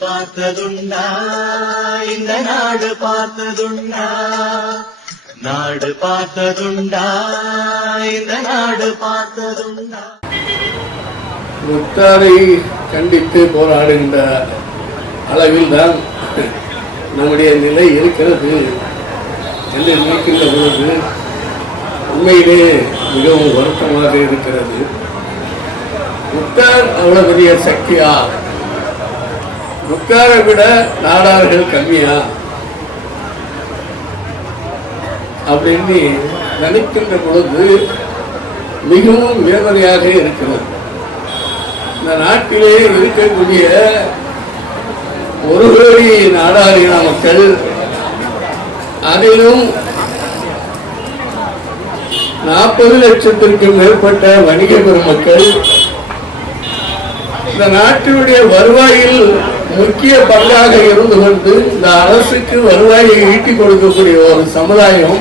பார்த்ததுண்டா இந்த நாடு பார்த்ததுண்டா நாடு பார்த்ததுண்டா இந்த நாடு பார்த்ததுண்டா. முத்தாரை கண்டித்து போராடுகின்ற அளவில் தான் நம்முடைய நிலை இருக்கிறது என்று நினைக்கின்ற பொழுது உண்மையிலே மிகவும் வருத்தமாக இருக்கிறது. முத்தார் அவ்வளவு பெரிய சக்தியா? உட்கார விட நாடார்கள் கம்மியா? அப்படின்னு நினைக்கின்ற பொழுது மிகவும் வேதனையாக இருக்கிறது. இந்த நாட்டிலே இருக்கக்கூடிய ஒரு கோடி நாடாளின மக்கள் அதிலும் நாற்பது லட்சத்திற்கும் மேற்பட்ட வணிக பெருமக்கள் இந்த நாட்டினுடைய வருவாயில் முக்கிய பங்காக இருந்து கொண்டு இந்த அரசுக்கு வருவாயை ஈட்டிக் கொடுக்கக்கூடிய ஒரு சமுதாயம்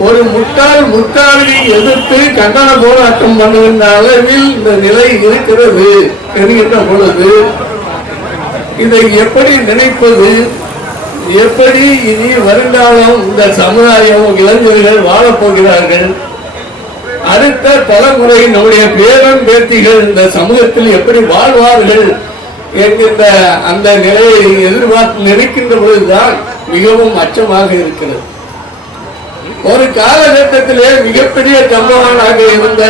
ஒரு முட்டாள் முட்டாளை எதிர்த்து கண்டன போராட்டம் பண்ணுகின்ற அளவில் இந்த நிலை இருக்கிறது என்கின்ற பொழுது இதை எப்படி நினைப்பது? எப்படி இனி வருங்காலம் இந்த சமுதாயம் இளைஞர்கள் வாழப்போகிறார்கள் போகிறார்கள்? அடுத்த தலைமுறை நம்முடைய பேரன் பேத்திகள் இந்த சமூகத்தில் எப்படி வாழ்வார்கள் என்கின்ற அந்த நிலையை எதிர்பார்த்து நினைக்கின்ற பொழுதுதான் மிகவும் அச்சமாக இருக்கிறது. ஒரு காலகட்டத்திலே மிகப்பெரிய சம்பவனாக இருந்த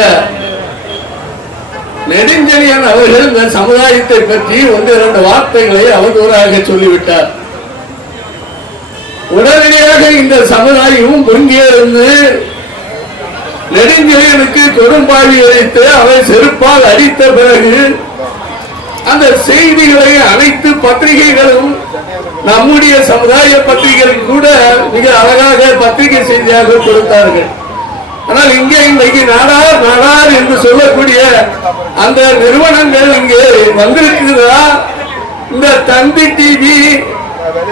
நெடுஞ்செழியன் அவர்கள் இந்த சமுதாயத்தை பற்றி ஒன்று இரண்டு வார்த்தைகளை அவதூறாக சொல்லிவிட்டார். உடனடியாக இந்த சமுதாயமும் பொங்கியே இருந்து நெடுஞ்செழியனுக்கு கொடும்பாவி வைத்து அவை செருப்பால் அடித்த பிறகு அந்த செய்திகளை அனைத்து பத்திரிகைகளும் நம்முடைய சமுதாய பத்திரிகைகள் கூட மிக அழகாக பத்திரிகை செய்தியாக கொடுத்தார்கள். ஆனால் இங்கே இன்றைக்கு நாடார் நாடார் என்று சொல்லக்கூடிய அந்த நிறுவனங்கள் இங்கே வந்திருக்கிறதா இந்த தந்தி டிவி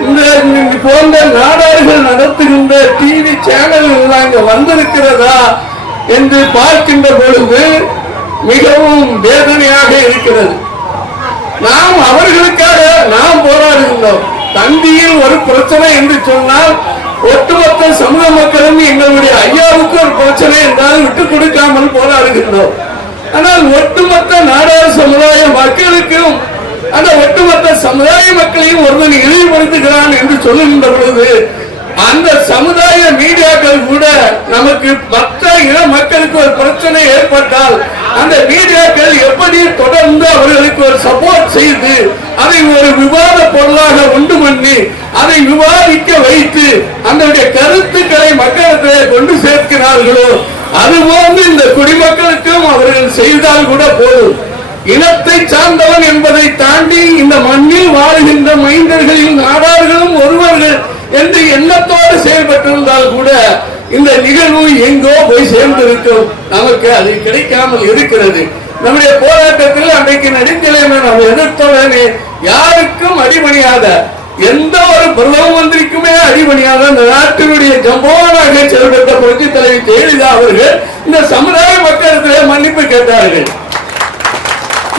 இந்த இந்த போன்ற நாடார்கள் நடத்துகின்ற டிவி சேனல்கள் அங்க வந்திருக்கிறதா? என்று பார்க்கின்ற பொழுது மிகவும் வேதனையாக இருக்கிறது. நாம் அவர்களுக்காக நாம் போராடுகின்றோம். தந்தியில் ஒரு பிரச்சனை என்று சொன்னால் ஒட்டுமொத்த சமூக மக்களும் எங்களுடைய ஐயாவுக்கு ஒரு பிரச்சனை என்றால் விட்டு கொடுக்காமல் போராடுகின்றோம். ஆனால் ஒட்டுமொத்த நாடார் சமுதாய மக்களுக்கும் அந்த ஒட்டுமொத்த சமுதாய மக்களையும் ஒருவன் இழிவுபடுத்துகிறான் என்று சொல்லுகின்ற பொழுது அந்த சமுதாய மீடியாக்கள் கூட நமக்கு மற்ற இன மக்களுக்கு ஒரு பிரச்சனை ஏற்பட்டால் அந்த மீடியாக்கள் எப்படி தொடர்ந்து அவர்களுக்கு ஒரு சப்போர்ட் செய்து அதை ஒரு விவாத பொருளாக உண்டு பண்ணி அதை விவாதிக்க வைத்து அதனுடைய கருத்துக்களை மக்களிடத்திலே கொண்டு சேர்க்கிறார்களோ அதுபோன்று இந்த குடிமக்களுக்கும் அவர்கள் செய்தால் கூட போதும். இனத்தை சார்ந்தவன் என்பதை தாண்டி இந்த மண்ணில் வாழ்கின்ற மைந்தர்களின் நாட எண்ணத்தோடு செயல்பட்டிருந்தால் கூட இந்த நிகழ்வு எங்கோ போய் சேர்ந்திருக்கும். நமக்கு அது கிடைக்காமல் இருக்கிறது. நம்முடைய போராட்டத்தில் அன்றைக்கு நெடுஞ்சலைமை நாம் எதிர்த்தோடனே யாருக்கும் அடிபணியாத எந்த ஒரு பிரதம மந்திரிக்குமே அடிபணியாத அந்த நாட்டினுடைய ஜம்போனாக செயல்பட்ட புரட்சி தலைவி ஜெயலலிதா அவர்கள் இந்த சமுதாய மக்களிடத்திலே மன்னிப்பு கேட்டார்கள்.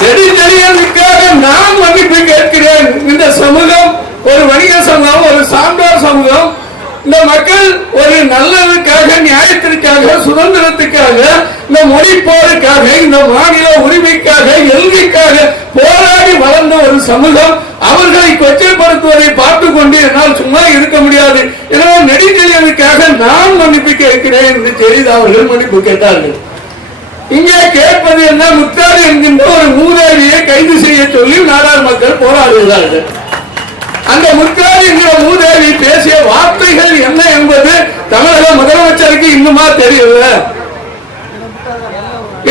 நெடுஞ்செழியனுக்காக நான் மன்னிப்பு கேட்கிறேன். இந்த சமூகம் ஒரு வணிக சமூகம் ஒரு சான்றோர் சமூகம் இந்த மக்கள் ஒரு நல்லதுக்காக நியாயத்திற்காக சுதந்திரத்துக்காக இந்த மொழி போருக்காக இந்த மாநில உரிமைக்காக எல்கைக்காக போராடி வளர்ந்த ஒரு சமூகம் அவர்களை கொச்சைப்படுத்துவதை பார்த்து கொண்டு என்னால் சும்மா இருக்க முடியாது. எனவே நெடுஞ்செழியனுக்காக நான் மன்னிப்பு கேட்கிறேன் என்று தெரிந்து அவர்கள் மன்னிப்பு கேட்டார்கள். இங்கே கேட்பது என்ன? முத்தாறு என்கின்ற ஒரு மூதேவியை கைது செய்ய சொல்லி நாடார் மக்கள் போராடுகிறார்கள். அந்த முத்தாறு என்கிற மூதேவி பேசிய வார்த்தைகள் என்ன என்பது தமிழக முதலமைச்சருக்கு இன்னுமா தெரியல.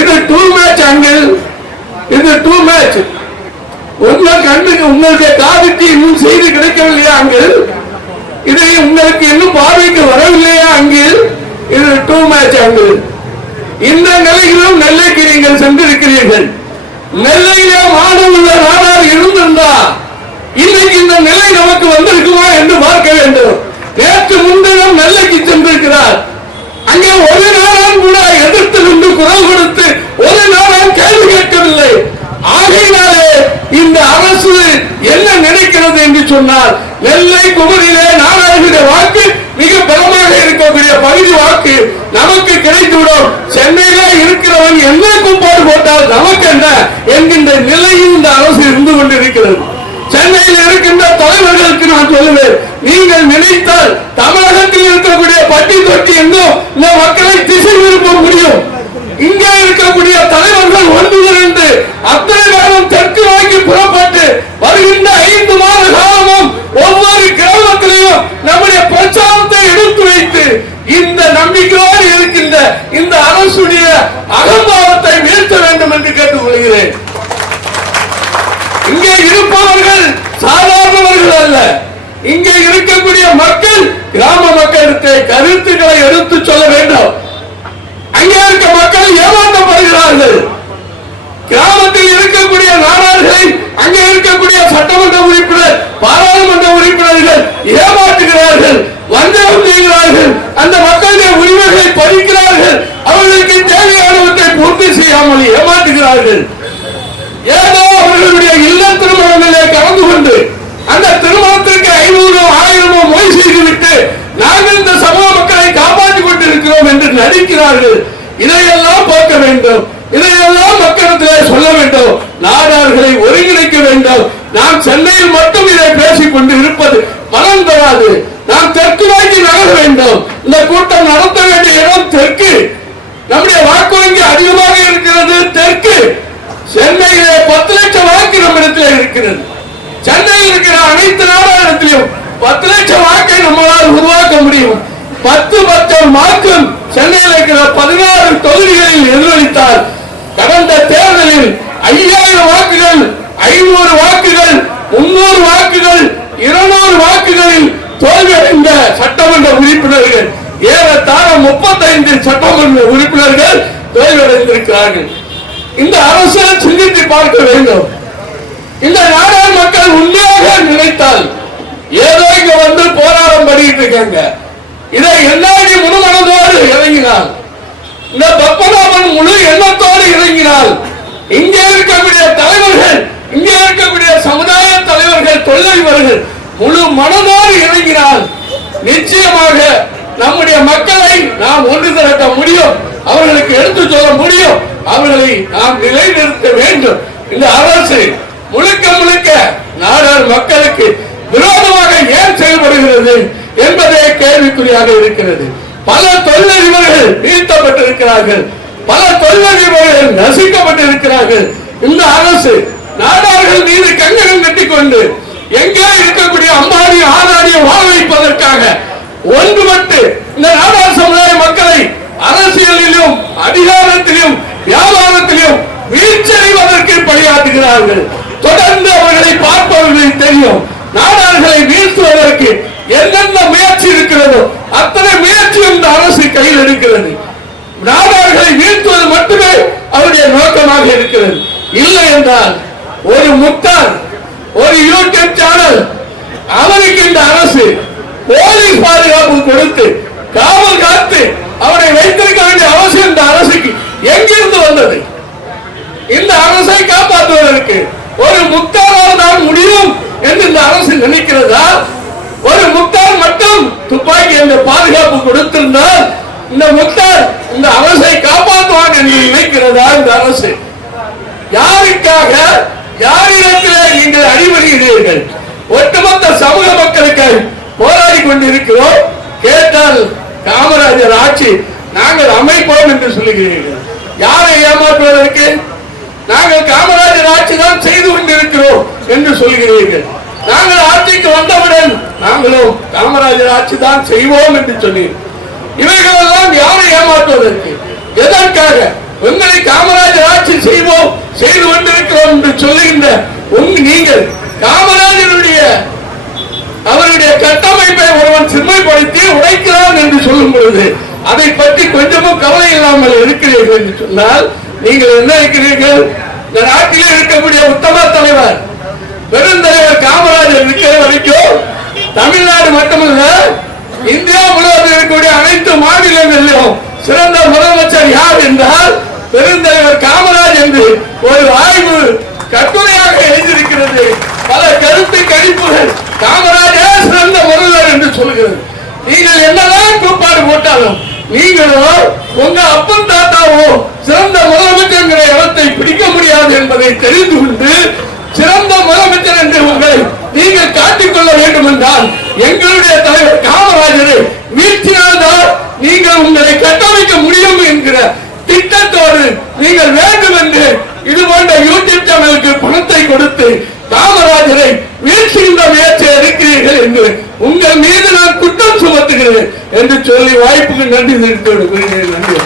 இது டூ மேட்ச் அங்கிள். இது டூ மேட்ச் உங்கள் கண்ணுக்கு உங்களுடைய காதுக்கு இன்னும் செய்தி கிடைக்கவில்லையா அங்கிள்? இது உங்களுக்கு இன்னும் பார்வைக்கு வரவில்லையா அங்கிள்? இது டூ மேட்ச் அங்கிள். இந்த நிலையிலும் நெல்லைக்கு நீங்கள் சென்றிருக்கிறீர்கள். நெல்லையிலே மாணவ நாடார் இருந்திருந்தா இன்னைக்கு இந்த நிலை நமக்கு வந்திருக்குமா என்று பார்க்க வேண்டும். நேற்று முன்தினம் நெல்லைக்கு சென்றிருக்கிறார். அங்கே ஒரு நாளாம் கூட எதிர்த்து நின்று குரல் கொடுத்து ஒரு நாளாம் கேள்வி கேட்கவில்லை. ஆகையினாலே இந்த அரசு என்ன நினைக்கிறது என்று சொன்னால் நெல்லை குமரியிலே நாடாளுடைய வாக்கு மிக பலமாக இருக்கக்கூடிய பகுதி வாக்கு நமக்கு கிடைத்துவிடும். சென்னையிலே இருக்கிறவன் என்ன கும்பாடு போட்டால் நமக்கு என்ன என்கின்ற நிலையில் இந்த அரசு இருந்து கொண்டிருக்கிறது. சென்னையில் இருக்கின்ற தலைவர்களுக்கு நான் சொல்லுவேன். நீங்கள் நினைத்தால் தமிழகத்தில் இருக்கக்கூடிய பட்டி தொட்டி என்றும் இந்த மக்களை திசை திருப்ப முடியும். இங்கே இருக்கக்கூடிய தலைவர்கள் ஒன்று திரண்டு அத்தனை நேரம் தெற்கு நோக்கி புறப்பட்டு வருகின்ற ஐந்து மாத காலமும் ஒவ்வொரு கிராமத்திலையும் நம்முடைய பிரச்சாரத்தை எடுத்து வைத்து இந்த நம்பிக்கையோடு இருக்கின்ற இந்த அரசுடைய அகம்பாவத்தை வீழ்த்த வேண்டும் என்று கேட்டுக்கொள்கிறேன். இங்கே இருப்பவர்கள் சாதாரணவர்கள் அல்ல. இங்கே இருக்கக்கூடிய மக்கள் கிராம மக்களுக்கு கருத்துக்களை எடுத்து சொல்ல வேண்டும். அங்கே இருக்க மக்கள் ஏமாற்றப்படுகிறார்கள். கிராமத்தில் இருக்கக்கூடிய நாடார்களை அங்கே இருக்கக்கூடிய சட்டமன்ற உறுப்பினர் பாராளுமன்ற உறுப்பினர்கள் ஏமாற்றுகிறார்கள் வஞ்சகம் செய்கிறார்கள் அந்த மக்களுடைய உரிமைகளை பறிக்கிறார்கள் அவர்களுக்கு தேவையானவற்றை பூர்த்தி செய்யாமல் ஏமாற்றுகிறார்கள் ஏதோ அவர்களுடைய இல்ல திருமணங்களிலே கலந்து கொண்டு அந்த திருமணத்திற்கு ஐநூறு ஆயிரமோ மொய் செய்துவிட்டு நாங்கள் இந்த சமூக மக்களை காப்பாற்றிக் கொண்டிருக்கிறோம் இருக்கிறார்கள். இதையெல்லாம் பார்க்க வேண்டும். இதையெல்லாம் மக்களிடத்திலே சொல்ல வேண்டும். நாடார்களை ஒருங்கிணைக்க வேண்டும். நாம் சென்னையில் மட்டும் இதை பேசிக் கொண்டு இருப்பது மனம் தராது. நாம் தெற்கு நோக்கி நகர வேண்டும். இந்த கூட்டம் நடத்த வேண்டிய இடம் தெற்கு. நம்முடைய வாக்கு வங்கி அதிகமாக இருக்கிறது தெற்கு. சென்னையிலே பத்து லட்சம் வாக்கு நம்மிடத்தில் இருக்கிறது. சென்னையில் இருக்கிற அனைத்து நாடாளத்திலும் பத்து லட்சம் வாக்கை நம்மளால் உருவாக்க முடியும். பத்து பட்சம் வாக்கும் சென்னையில் இருக்கிற பதினாறு தொகுதிகளில் எதிரொலித்தார். கடந்த தேர்தலில் ஐயாயிரம் வாக்குகள் ஐநூறு வாக்குகள் முன்னூறு வாக்குகள் இருநூறு வாக்குகளில் தோல்வியடைந்த சட்டமன்ற உறுப்பினர்கள் ஏறத்தாழ முப்பத்தைந்து சட்டமன்ற உறுப்பினர்கள் தோல்வியடைந்திருக்கிறார்கள். இந்த அரசு சிந்தித்து பார்க்க வேண்டும். இந்த நாடார் மக்கள் உண்மையாக நினைத்தால் ஏதோ இங்க வந்து போராட்டம் பண்ணிட்டு இருக்காங்க. இதை என்னோடைய முழு மனதோடு இறங்கினாள். இந்த பத்மநாபன் முழு எண்ணத்தோடு இறங்கினாள். இங்கே இருக்கக்கூடிய தலைவர்கள் இங்கே இருக்கக்கூடிய சமுதாய தலைவர்கள் தொழிலதிபர்கள் முழு மனதோடு இறங்கினால் நிச்சயமாக நம்முடைய மக்களை நாம் ஒன்று திரட்ட முடியும். அவர்களுக்கு எடுத்து சொல்ல முடியும். அவர்களை நாம் நிலைநிறுத்த வேண்டும். இந்த அரசு முழுக்க முழுக்க நாடார் மக்களுக்கு விரோதமாக ஏன் செயல்படுகிறது? என்பதே கேள்விக்குறியாக இருக்கிறது. பல தொழிலதிபர்கள் வீழ்த்தப்பட்டிருக்கிறார்கள். பல தொழிலதிபர்கள் நசுக்கப்பட்டிருக்கிறார்கள். இந்த அரசு நாடார்கள் மீது கங்கணம் கட்டிக்கொண்டு எங்கே இருக்கக்கூடிய அம்பானி ஆதாரியை வாழ வைப்பதற்காக ஒன்றுபட்டு இந்த நாடார் சமுதாய மக்களை அரசியலிலும் அதிகாரத்திலும் வியாபாரத்திலும் வீழ்ச்சடைவதற்கு பணியாற்றுகிறார்கள். தொடர்ந்து அவர்களை பார்ப்பவர்களுக்கு தெரியும் நாடார்களை வீழ்த்துவதற்கு என்னென்ன முயற்சி இருக்கிறதோ அத்தனை முயற்சியும் இந்த அரசு கையில் இருக்கிறது நாடார்களை வீழ்த்துவது மட்டுமே அவருடைய நோக்கமாக இருக்கிறது. இல்லை என்றால் ஒரு முட்டாள் ஒரு யூடியூப் சேனல் அவருக்கு இந்த அரசு போலீஸ் பாதுகாப்பு கொடுத்து காவல் காத்து அவரை வைத்திருக்க வேண்டிய அவசியம் இந்த அரசுக்கு எங்கிருந்து வந்தது? இந்த அரசை காப்பாற்றுவதற்கு ஒரு முக்தாரால் தான் முடியும் என்று இந்த அரசு நினைக்கிறதா? ஒரு முக்தார் மட்டும் துப்பாக்கி என்ற பாதுகாப்பு கொடுத்திருந்தால் இந்த முக்தார் இந்த அரசை காப்பாற்றுவான் என்று நினைக்கிறதா இந்த அரசு? யாருக்காக? யாரிடத்திலே நீங்கள் அடிபடுகிறீர்கள் ஒட்டுமொத்த சமூக மக்களுக்கு போராடி கொண்டிருக்கிறோம். கேட்டால் காமராஜர் ஆட்சி நாங்கள் அமைப்போம் என்று சொல்லுகிறீர்கள். யாரை ஏமாற்றுவதற்கு? நாங்கள் காமராஜர் ஆட்சி தான் செய்து கொண்டிருக்கிறோம் என்று சொல்கிறீர்கள் நாங்கள் ஆட்சிக்கு வந்தவுடன் நாங்களும் காமராஜர் ஆட்சி தான் செய்வோம் என்று இவைகள் இவைகளெல்லாம் யாரை ஏமாற்றுவதற்கு? எதற்காக? உங்களை காமராஜர் ஆட்சி செய்வோம் செய்து கொண்டிருக்கிறோம் என்று சொல்லுகின்ற உங்க நீங்கள் காமராஜருடைய அவருடைய கட்டமைப்பை ஒருவன் சிறுமைப்படுத்தி உடைக்கிறான் என்று சொல்லும் பொழுது அதை பற்றி கொஞ்சமும் கவலை இல்லாமல் இருக்கிறீர்கள் என்று சொன்னால் நீங்கள் என்ன இருக்கிறீர்கள்? இந்த நாட்டிலே இருக்கக்கூடிய உத்தம தலைவர் பெருந்தலைவர் காமராஜர் இருக்கிற வரைக்கும் தமிழ்நாடு மட்டுமல்ல இந்தியா முழுவதும் இருக்கக்கூடிய அனைத்து மாநிலங்களிலும் சிறந்த முதலமைச்சர் யார் என்றால் பெருந்தலைவர் காமராஜ் என்று ஒரு ஆய்வு கட்டுரையாக எழுந்திருக்கிறது பல கருத்து கணிப்புகள் காமராஜே சிறந்த முதல்வர் என்று சொல்கிறது. நீங்கள் என்னதான் கூப்பாடு போட்டாலும் நீங்களோ உங்க அப்பன் தாத்தாவோ சிறந்த முதலமைச்சர் இடத்தை பிடிக்க முடியாது என்பதை தெரிந்து கொண்டு சிறந்த முதலமைச்சர் என்று உங்களை நீங்கள் காட்டிக்கொள்ள வேண்டும் என்றால் எங்களுடைய தலைவர் காமராஜரை வீழ்த்தினால்தான் நீங்கள் உங்களை கட்டமைக்க முடியும் என்கிற திட்டத்தோடு நீங்கள் வேண்டும் என்று இது போன்ற யூடியூப் சேனலுக்கு பணத்தை கொடுத்து காமராஜரை வீழ்ச்சிகின்ற முயற்சி இருக்கிறீர்கள் என்று உங்கள் மீது நான் குற்றம் சுமத்துகிறேன் என்று சொல்லி வாய்ப்புக்கு நன்றி தெரிவித்து நன்றி.